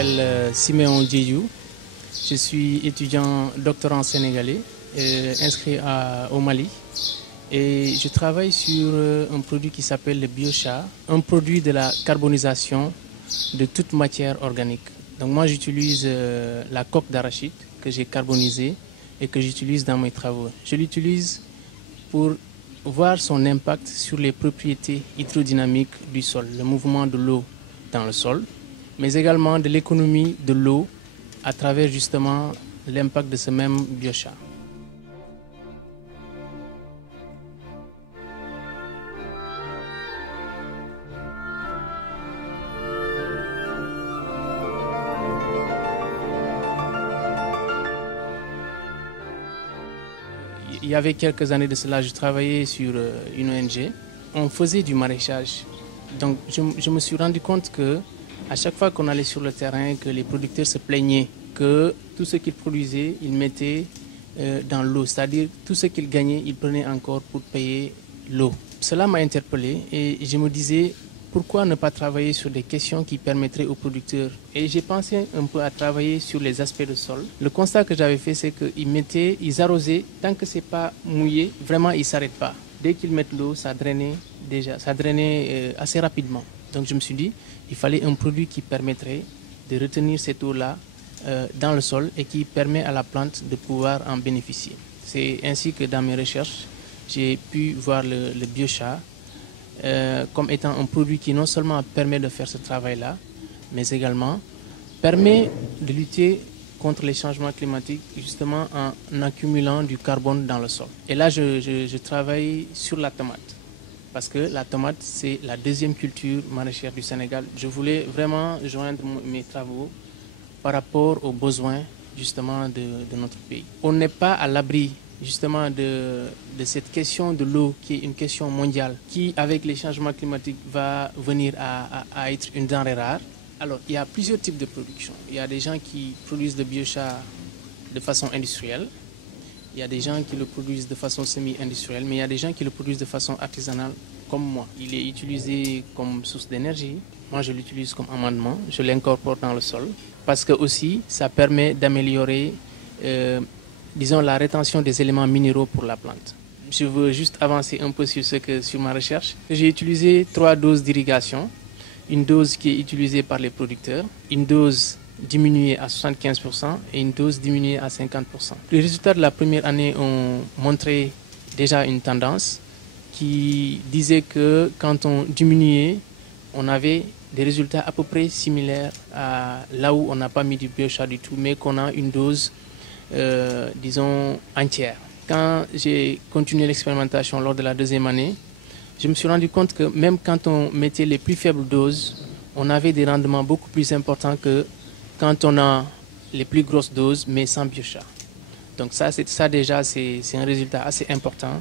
m'appelle Siméon Diédhiou. Je suis étudiant doctorant sénégalais inscrit au Mali. Et je travaille sur un produit qui s'appelle le biochar, un produit de la carbonisation de toute matière organique. Donc moi j'utilise la coque d'arachide que j'ai carbonisée et que j'utilise dans mes travaux. Je l'utilise pour voir son impact sur les propriétés hydrodynamiques du sol, le mouvement de l'eau dans le sol, mais également de l'économie de l'eau à travers justement l'impact de ce même biochar. Il y avait quelques années de cela, je travaillais sur une ONG. On faisait du maraîchage. Donc je me suis rendu compte que à chaque fois qu'on allait sur le terrain, que les producteurs se plaignaient que tout ce qu'ils produisaient, ils mettaient dans l'eau. C'est-à-dire tout ce qu'ils gagnaient, ils prenaient encore pour payer l'eau. Cela m'a interpellé et je me disais pourquoi ne pas travailler sur des questions qui permettraient aux producteurs. Et j'ai pensé un peu à travailler sur les aspects de sol. Le constat que j'avais fait, c'est qu'ils arrosaient, tant que ce n'est pas mouillé, vraiment ils ne s'arrêtent pas. Dès qu'ils mettent l'eau, ça drainait assez rapidement. Donc je me suis dit, il fallait un produit qui permettrait de retenir cette eau-là dans le sol et qui permet à la plante de pouvoir en bénéficier. C'est ainsi que dans mes recherches, j'ai pu voir le biochar comme étant un produit qui non seulement permet de faire ce travail-là, mais également permet de lutter contre les changements climatiques justement en accumulant du carbone dans le sol. Et là, je travaille sur la tomate. Parce que la tomate, c'est la deuxième culture maraîchère du Sénégal. Je voulais vraiment joindre mes travaux par rapport aux besoins justement de notre pays. On n'est pas à l'abri justement de cette question de l'eau qui est une question mondiale qui, avec les changements climatiques, va venir à être une denrée rare. Alors, il y a plusieurs types de production. Il y a des gens qui produisent le biochar de façon industrielle. Il y a des gens qui le produisent de façon semi-industrielle, mais il y a des gens qui le produisent de façon artisanale, comme moi. Il est utilisé comme source d'énergie. Moi, je l'utilise comme amendement. Je l'incorpore dans le sol parce que aussi, ça permet d'améliorer, disons, la rétention des éléments minéraux pour la plante. Je veux juste avancer un peu sur ma recherche. J'ai utilisé 3 doses d'irrigation. Une dose qui est utilisée par les producteurs, une dose diminuée à 75% et une dose diminuée à 50%. Les résultats de la première année ont montré déjà une tendance qui disait que quand on diminuait, on avait des résultats à peu près similaires à là où on n'a pas mis du biochar du tout, mais qu'on a une dose, disons, entière. Quand j'ai continué l'expérimentation lors de la deuxième année, je me suis rendu compte que même quand on mettait les plus faibles doses, on avait des rendements beaucoup plus importants que quand on a les plus grosses doses, mais sans biochar. Donc ça déjà, c'est un résultat assez important.